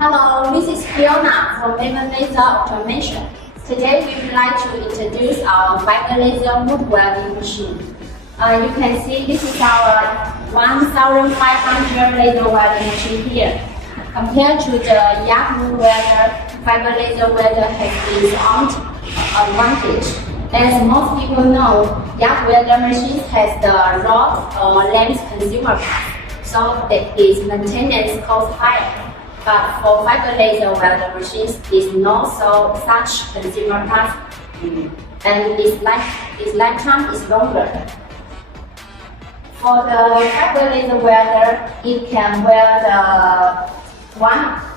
Hello, this is Fiona from Maven Laser Automation. Today we would like to introduce our fiber laser wood welding machine. You can see this is our 1500 laser welding machine here. Compared to the YAG wood welder, fiber laser welder has its own advantage. As most people know, YAG welder machines has the rod or length consumer cost, so that its maintenance cost higher. But for fiber laser welder machines, is not so such consumer cost, and its lifetime is longer. For the fiber laser welder, it can weld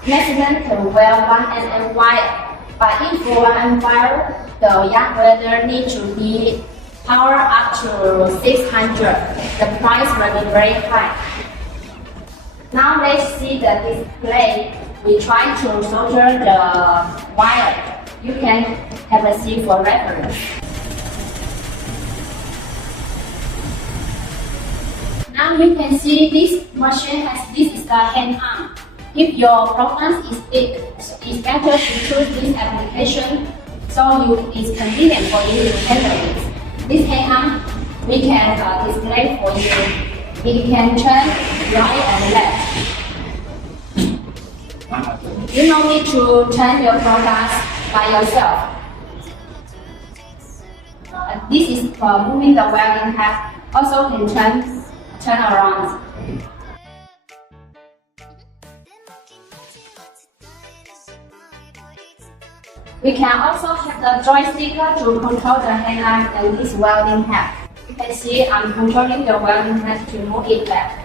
maximum can weld 1 mm wire. But if for 1 mm wire, the YAG welder needs to be power up to 600. The price will be very high. Now let's see the display. We try to solder the wire. You can have a see for reference. Now you can see this machine this is the hand arm. If your program is big, it's better to choose this application so it's convenient for you to handle it. This hand arm we can display for you. It can turn right and left. You don't need to turn your products by yourself. This is for moving the welding head. Also can turn around. We can also have the joystick to control the hand arm and this welding head. You can see I'm controlling the welding head to move it back.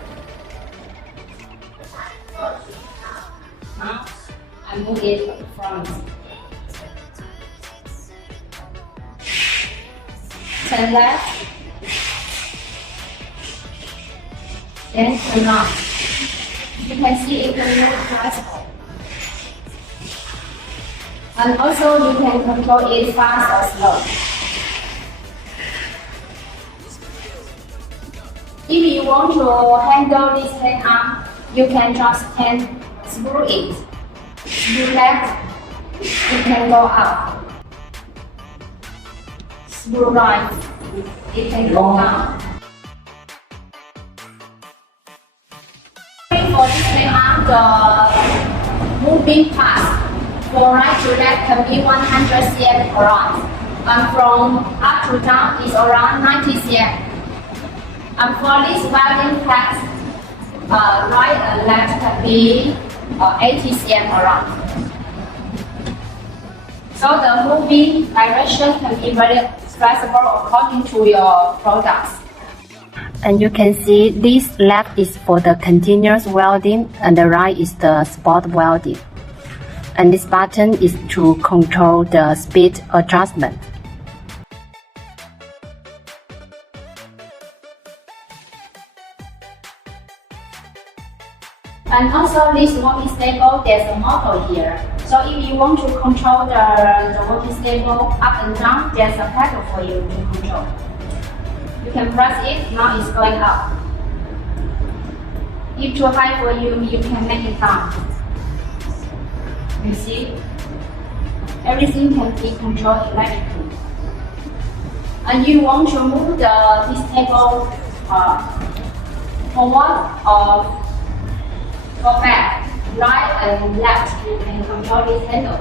Now I move it front. Turn left. Then turn on. You can see it can move fast. And also you can control it fast or slow. If you want to handle this hand arm, you can just screw it. Screw left, it can go up. Screw right, it can go down. For this hand arm, the moving path for right to left can be 100 cm around, and from up to down is around 90 cm. And for this welding path, right and left can be 80 cm around. So the moving direction can be very flexible according to your products. And you can see this left is for the continuous welding and the right is the spot welding. And this button is to control the speed adjustment. And also this working stable, there's a motor here. So if you want to control the working stable up and down, there's a pedal for you to control. You can press it, now it's going up. If too high for you, you can make it down. You see? Everything can be controlled electrically. And you want to move this table forward or go back, right and left, you can control this handle.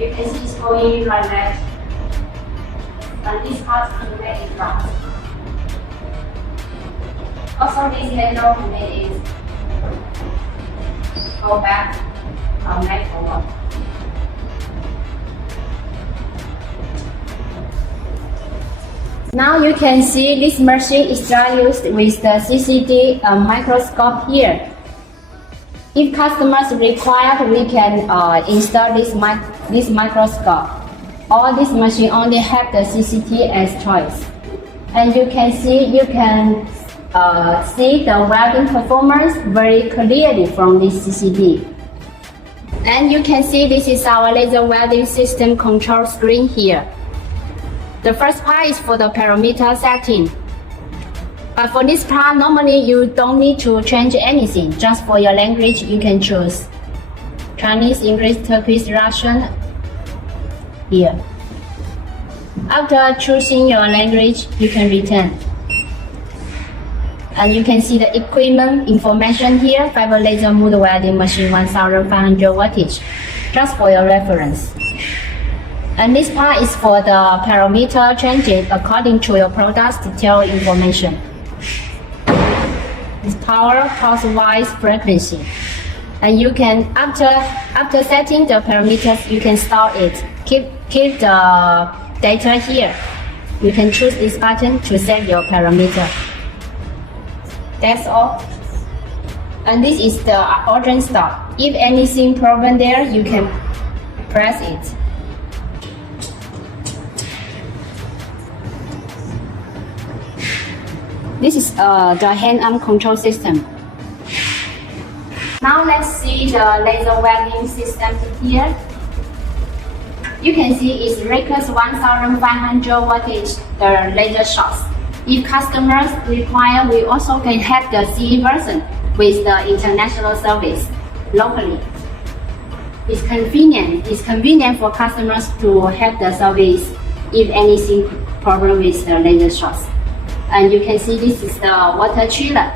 You can see it's going right left. And this part can make it right. Also this handle can make it go back and make forward. Now you can see this machine is used with the CCD microscope here. If customers require, we can install this microscope. Or this machine only have the CCD as choice. And you can see the welding performance very clearly from this CCD. And you can see this is our laser welding system control screen here. The first part is for the parameter setting. But for this part, normally you don't need to change anything. Just for your language, you can choose Chinese, English, Turkish, Russian here. After choosing your language, you can return. And you can see the equipment information here, fiber laser mood welding machine 1500 wattage, just for your reference. And this part is for the parameter changing according to your product's detailed information. This power, pulse-wise frequency. And you can, after setting the parameters, you can store it. Keep the data here. You can choose this button to set your parameter. That's all. And this is the orange stop. If anything problem there, you can press it. This is the hand-arm control system. Now let's see the laser welding system here. You can see it requires 1500 wattage, the laser shots. If customers require, we also can have the CE version with the international service locally. It's convenient for customers to have the service if anything problem with the laser shots. And you can see this is the water chiller.